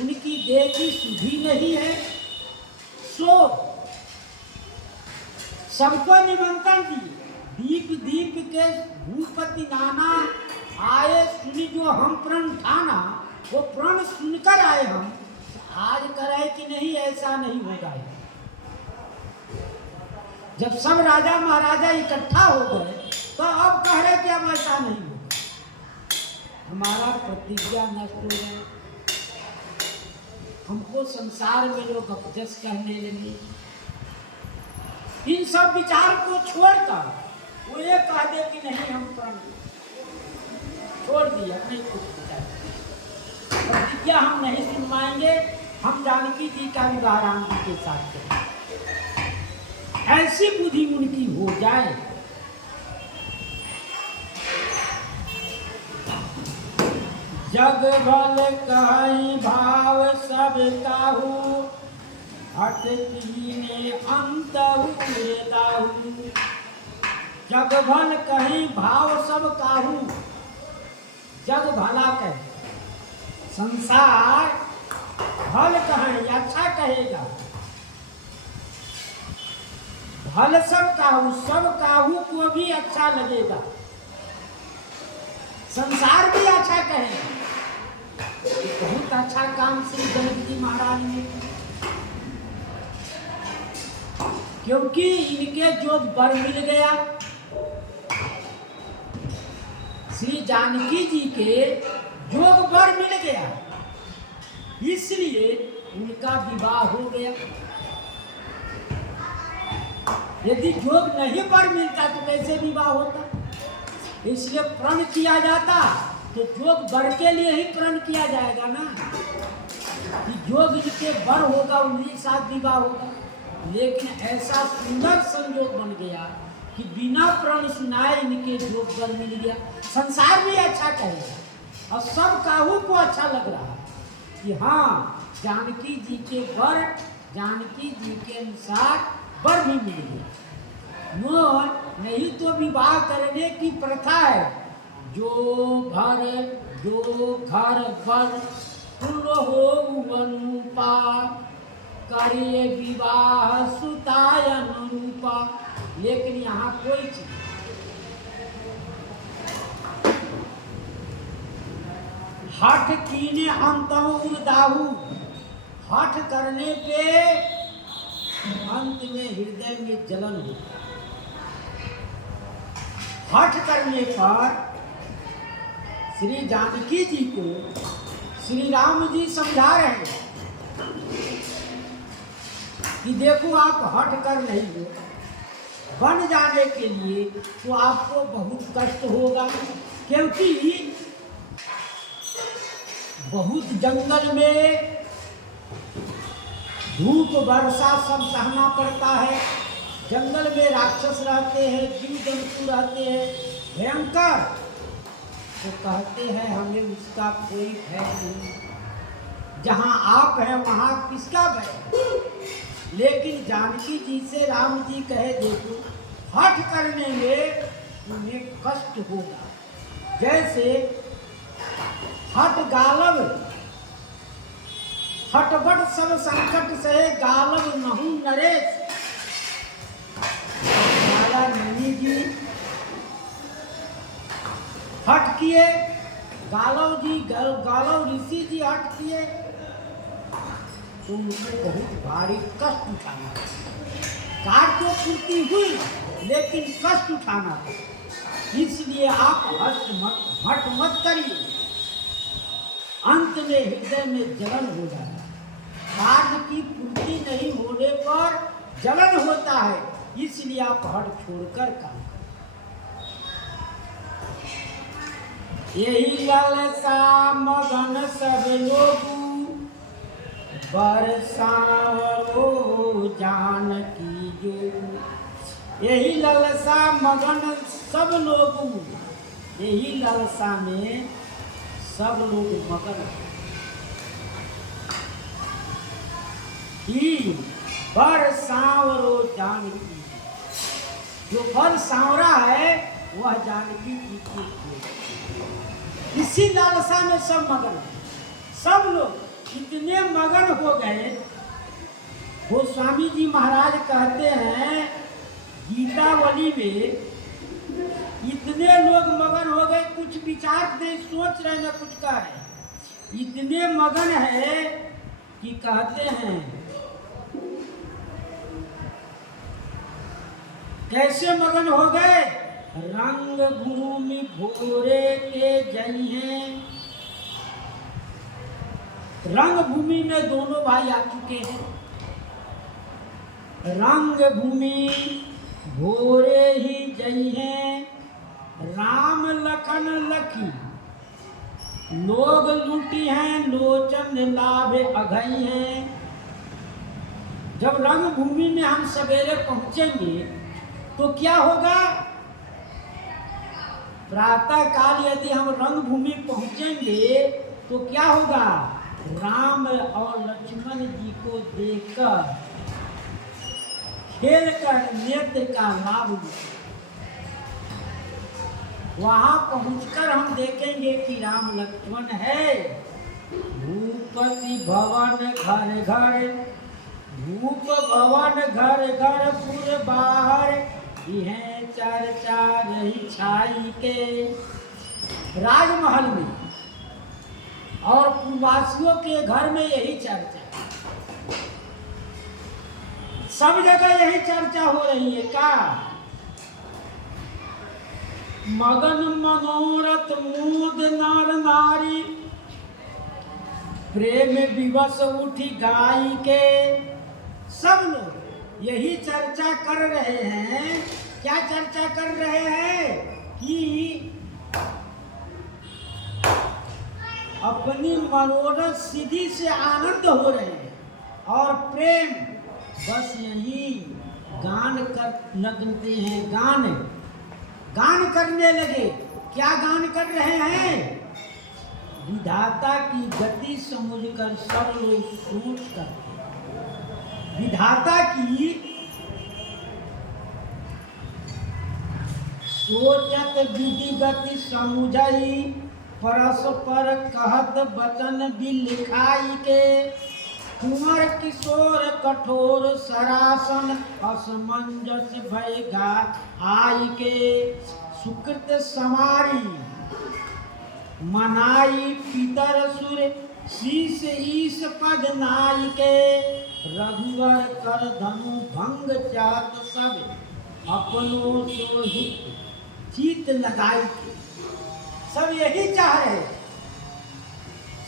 उनकी देह की शुद्धि नहीं है, सो सबको निमंत्रण दिए, दीप दीप के भूपति नाना आए, सुनी जो हम प्रण ठाना, वो प्रण सुनकर आए हम, आज करे कि नहीं ऐसा नहीं होगा। जब सब राजा महाराजा इकट्ठा हो गए तो अब कह रहे कि अब ऐसा नहीं होगा, हमारा प्रतिज्ञा नष्ट हो गया, हमको संसार में लोग अपजस कहने लगे। इन सब विचार को छोड़कर वो ये कह दे कि नहीं हम प्रण छोड़ दिया, नहीं कुछ प्रतिज्ञा हम नहीं सुनवाएंगे, हम जानकी जी का विवाह राम जी के साथ करें, ऐसी बुद्धि उनकी हो जाए। जग भल कहीं भाव सब काहू, हट कीने अंत हुए दाहू। जग भल कहीं भाव सब काहू, जग भला कहे, संसार भल कहें अच्छा कहेगा, भल सब काहू को भी अच्छा लगेगा, संसार भी अच्छा कहेगा। बहुत अच्छा काम श्री जनक जी महाराज ने, क्योंकि इनके जो वर मिल गया, श्री जानकी जी के जोग वर मिल गया, इसलिए उनका विवाह हो गया। यदि जोग नहीं वर मिलता तो कैसे विवाह होता, इसलिए प्रण किया जाता तो जोग वर के लिए ही प्रण किया जाएगा ना, कि जोग जिसके वर होगा उन्हीं साथ विवाह होगा। लेकिन ऐसा सुंदर संयोग बन गया कि बिना प्रण सुनाए इनके जोग वर मिल गया, संसार भी अच्छा कहेगा और सब काहू को अच्छा लग रहा कि हाँ जानकी जी के वर, जानकी जी के अनुसार वर भी मिल गया। मोर नहीं तो विवाह करने की प्रथा है, जो घर वर कुल हो अनुपा, करिए विवाह सुताय अनुरूपा। लेकिन यहाँ कोई चीज हठ कीने अंतहुर दाहू, हठ करने पे अंत में हृदय में जलन होता है। हठ करने पर श्री जानकी जी को श्री राम जी समझा रहे हैं कि देखो आप हठ कर नहीं हो, बन जाने के लिए तो आपको बहुत कष्ट होगा, क्योंकि बहुत जंगल में धूप वर्षा सब सहना पड़ता है, जंगल में राक्षस रहते हैं, जीव जंतु रहते हैं भयंकर, तो कहते हैं हमें उसका कोई भय नहीं, जहाँ आप हैं वहाँ किसका भय। लेकिन जानकी जी से राम जी कहे देखो हठ करने में तुम्हें कष्ट होगा, जैसे हठ गालव, हटबट सब संकट सहे गालव नहु नरेश। राजा नंदी जी हट किए, गालव ऋषि जी हट किए, तो उनको बहुत भारी कष्ट उठाना था। कार्य तो पूर्ति हुई लेकिन कष्ट उठाना था, इसलिए आप हट मत करिए, अंत में हृदय में जलन हो जाएगा। कार्य की पूर्ति नहीं होने पर जलन होता है, इसलिए आप हट छोड़कर काम करें। यही लालसा मगन सब लोग बरसावो जानकी जो। यही लालसा मगन सब लोग, यही लालसा में सब लोग मगन हैं कि बर सांवरो जानकी, जो बर सांवरा है वह जानकी जी की। इसी लालसा में सब मगन है। सब लोग इतने मगन हो गए, गोस्वामी जी महाराज कहते हैं गीतावली में, इतने लोग मगन हो गए, कुछ विचार नहीं सोच रहे न कुछ कह रहे, इतने मगन है कि कहते हैं कैसे मगन हो गए। रंग भूमि भोरे के जई हैं। रंग भूमि में दोनों भाई आ चुके हैं। रंग भूमि भोरे ही जई हैं, राम लखन लखी लोग लूटी हैं, लोचन लाभ अघई हैं। जब रंग भूमि में हम सवेरे पहुंचेंगे तो क्या होगा? प्रातः काल यदि हम रंग भूमि पहुंचेंगे तो क्या होगा? राम और लक्ष्मण जी को देखकर खेल कर नेत्र का लाभ लूटेंगे। वहां पहुंचकर हम देखेंगे कि राम लक्ष्मण है। भूपति भवन घर घर, भूप भवन घर घर पुर बाहर, यह चर्चा रही छाई के। राजमहल में और पूर्ववासियों के घर में यही चर्चा, सब जगह यही चर्चा हो रही है। क्या? मगन मनोरथ मूद नर नारी, प्रेम विवश उठी गाय के। सब लोग यही चर्चा कर रहे हैं। क्या चर्चा कर रहे हैं? कि अपनी मनोरथ सिद्धि से आनंद हो रहे हैं और प्रेम बस यही गान कर लगते हैं। गान करने लगे। क्या गान कर रहे हैं? विधाता की गति समझकर सब लोग सोच करते हैं। विधाता की सोचत विधि गति समुझई, परस्पर कहत वचन बिलिखाई के। कुंवर किशोर कठोर सरासन, असमंजस भय घात आई के। सुकृत समारी मनाई पितर सुर, शीस ईश पद नाई के। रघुवर कर धनु भंग चात सब, अपनों सोहित चित लगाई के। सब यही चाह रहे,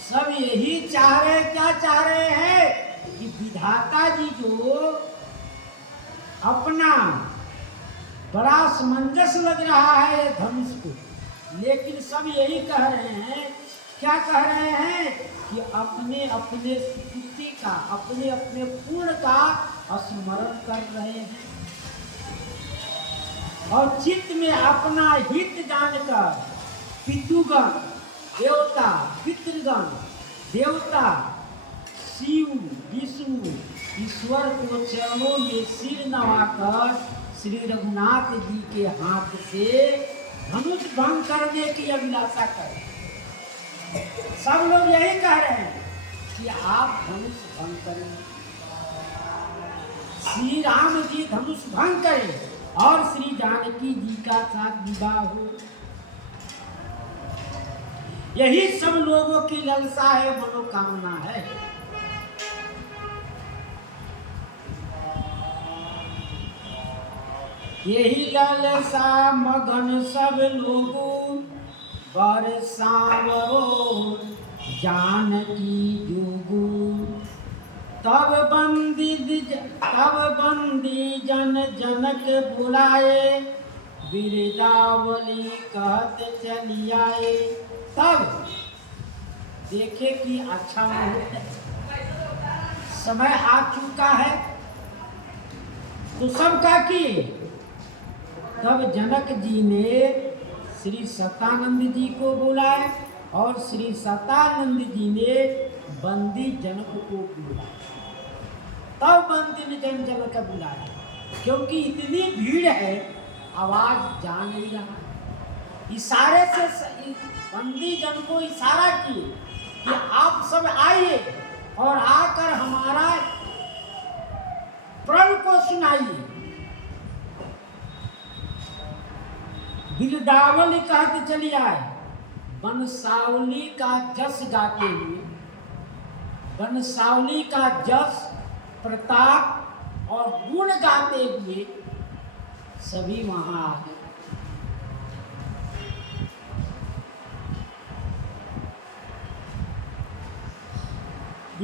सब यही चाह रहे। क्या चाह रहे हैं? कि विधाता जी जो अपना बड़ा समंजस लग रहा है धनुष को, लेकिन सब यही कह रहे हैं। क्या कह रहे हैं? कि अपने अपने स्तुति का, अपने अपने पूर्ण का स्मरण कर रहे हैं और चित्त में अपना हित जानकर पितृगण देवता, पितृगण देवता, शिव विष्णु ईश्वर को चरणों में सिर नवाकर श्री रघुनाथ जी के हाथ से धनुष भंग करने की अभिलाषा करें। सब लोग यही कह रहे हैं कि आप धनुष भंग करें, श्री राम जी धनुष भंग करें और श्री जानकी जी का साथ विवाह हो। यही सब लोगों की लालसा है, मनोकामना है। यही लालसा मगन सब लोगों, बरसावो जानकी जोगु। तब बंदी जन जनक बुलाए, बिरदावली कहत चली आए। तब देखे कि अच्छा मुहूर्त है, समय आ चुका है, तो सब क्या किए? तब जनक जी ने श्री सतानंद जी को बुलाए और श्री सतानंद जी ने बंदी जनक को बुलाया। तब बंदी जन जनक बुलाया, क्योंकि इतनी भीड़ है, आवाज जा नहीं रहा। इशारे से बंदी जन को इशारा किए कि आप सब आइए और आकर हमारा प्रण को सुनाइए। बिरदावली कहते चली आए, बंसावली का जस गाते हुए, बंसावली का जस प्रताप और गुण गाते हुए सभी वहां आ गए।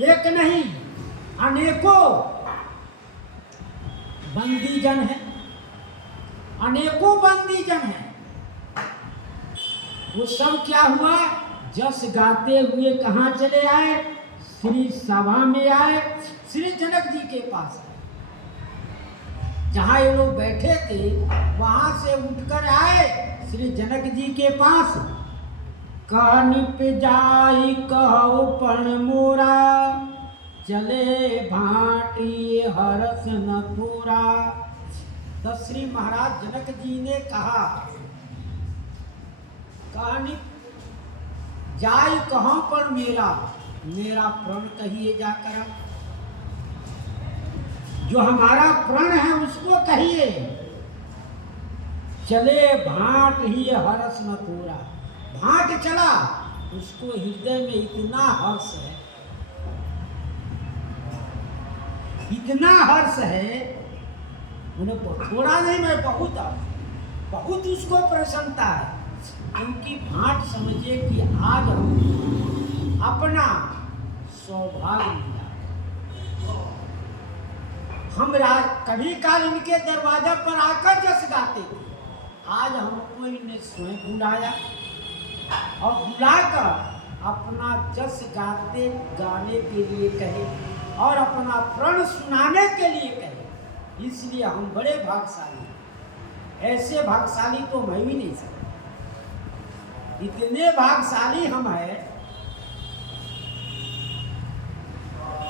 एक नहीं, अनेकों बंदीजन हैं, अनेकों बंदीजन हैं। वो सब क्या हुआ? जस गाते हुए कहाँ चले आए? श्री सभा में आए, श्री जनक जी के पास। जहाँ ये लोग बैठे थे वहां से उठकर आए श्री जनक जी के पास। कह निप जाई कहो पण मोरा, चले भाटी हरस न तोरा। तो श्री महाराज जनक जी ने कहा, कहानी जाय कहाँ पर मेरा प्रण कहिए जाकर। जो हमारा प्रण है उसको कहिए। चले भाट ही हर्ष न तोरा, भाट चला, उसको हृदय में इतना हर्ष है, इतना हर्ष है, उन्हें थोड़ा नहीं, मैं बहुत उसको प्रसन्नता है। उनकी भाट समझे कि आज हम अपना सौभाग्य मिला। हम कभी काल इनके दरवाजा पर आकर जस गाते थे, आज हमको इन्हें स्वयं बुलाया और बुलाकर अपना जस गाने के लिए कहे और अपना प्रण सुनाने के लिए कहे। इसलिए हम बड़े भाग्यशाली, ऐसे भाग्यशाली तो मैं भी नहीं सकता। इतने भाग्यशाली हम हैं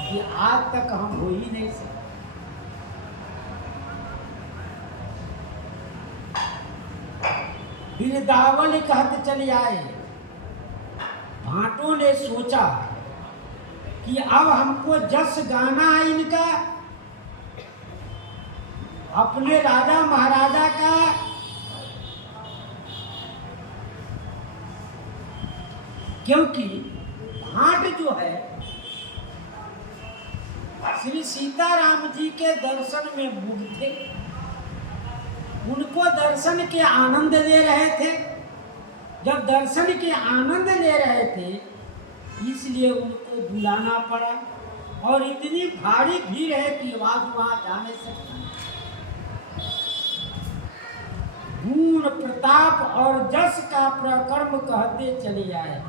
कि आज तक हम हो ही नहीं सकते। बिरदावली कहते चले आए। भाटों ने सोचा कि अब हमको जस गाना है इनका, अपने राजा महाराजा का, क्योंकि भाट जो है श्री सीताराम जी के दर्शन में मुग्ध थे, उनको दर्शन के आनंद ले रहे थे। जब दर्शन के आनंद ले रहे थे इसलिए उनको बुलाना पड़ा, और इतनी भारी भीड़ है कि आवाज वहां जा नहीं सकता। गुण प्रताप और जस का प्रकर्म कहते चले आए।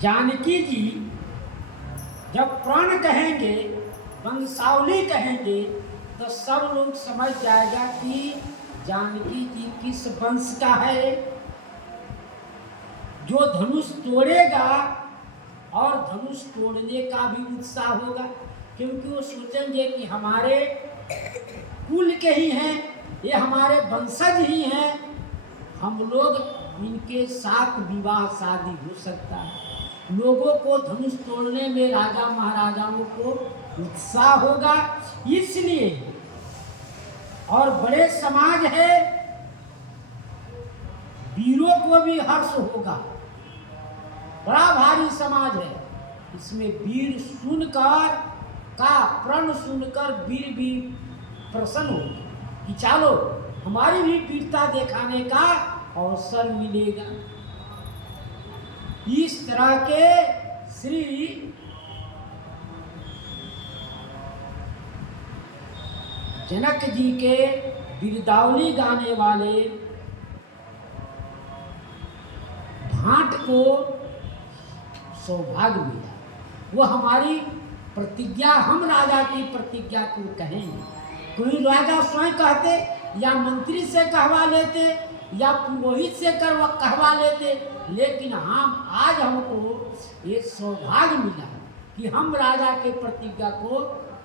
जानकी जी जब प्रण कहेंगे, वंशावली कहेंगे, तो सब लोग समझ जाएगा कि जानकी जी किस वंश का है। जो धनुष तोड़ेगा और धनुष तोड़ने का भी उत्साह होगा, क्योंकि वो सोचेंगे कि हमारे कुल के ही हैं, ये हमारे वंशज ही हैं, हम लोग इनके साथ विवाह शादी हो सकता है। लोगों को धनुष तोड़ने में राजा महाराजाओं को उत्साह होगा, इसलिए। और बड़े समाज है, वीरों को भी हर्ष होगा, बड़ा भारी समाज है, इसमें वीर सुनकर का प्रण सुनकर वीर भी प्रसन्न होगा कि चलो हमारी भी वीरता दिखाने का अवसर मिलेगा। इस तरह के श्री जनक जी के बिरदावली गाने वाले भाट को सौभाग्य मिला। वो हमारी प्रतिज्ञा, हम राजा की प्रतिज्ञा को कहेंगे। कोई राजा स्वयं कहते या मंत्री से कहवा लेते या पुरोहित से कहवा लेते, लेकिन हम आज हमको ये सौभाग्य मिला कि हम राजा के प्रतिज्ञा को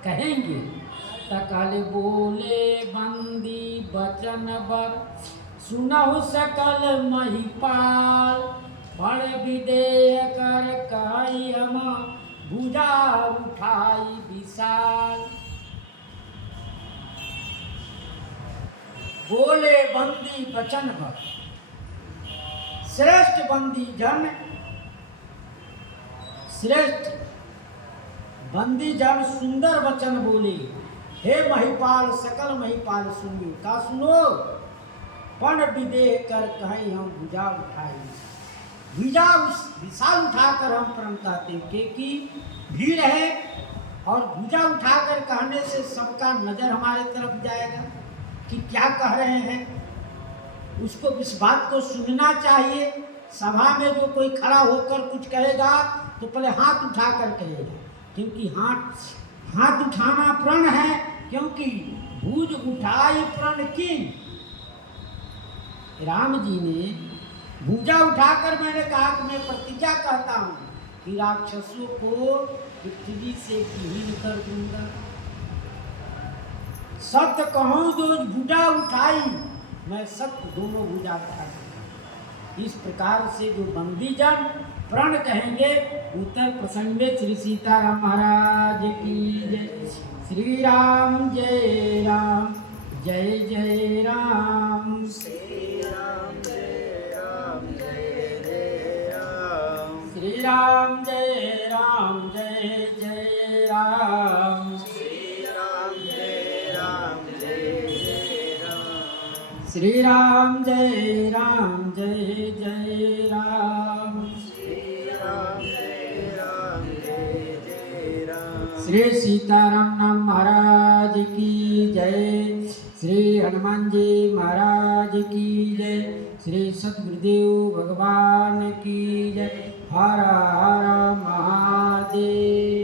कहेंगे। तकल बोले बंदी बचन बर, सुनहु सकल महिपाल, बड़ विदेह कर कहि हम, भुजा उठाई विशाल। बोले बंदी बचन भर, श्रेष्ठ बंदी जन, श्रेष्ठ बंदी जन सुंदर वचन बोले। हे महिपाल सकल महिपाल सुनियो, का सुनो। पण विदेह कर कहीं हम भुजा उठाई, भुजा उस विशाल उठाकर हम प्रण कहते हैं कि भीड़ है और भुजा उठाकर कहने से सबका नजर हमारे तरफ जाएगा कि क्या कह रहे हैं। उसको इस बात को सुनना चाहिए। सभा में जो कोई खड़ा होकर कुछ कहेगा तो पहले हाथ उठाकर कहेगा, क्योंकि हाथ उठाना प्रण है, क्योंकि भुज उठाई प्रण की। राम जी ने भुजा उठाकर मैंने कहा कि मैं प्रतिज्ञा करता हूँ कि राक्षसों को पृथ्वी से विहीन कर दूंगा। सत्य कहूँ जो भुजा उठाई, मैं सत्य दोनों भुजा उठा दूंगा। इस प्रकार से जो बंदी जन प्रण कहेंगे। उत्तर प्रसंग में श्री सीताराम महाराज की जय। श्री राम जय राम, जय जय राम। श्री राम जय राम, जय जय राम। श्री राम जय राम, जय जय राम। श्री राम जय राम, जय जय राम। श्री राम जय राम, जय जय राम। श्री राम जय राम, जय जय राम। श्री सीताराम नाम महाराज की जय। श्री हनुमान जी महाराज की जय। श्री सद्गुरुदेव भगवान की जय। हर हर महादेव।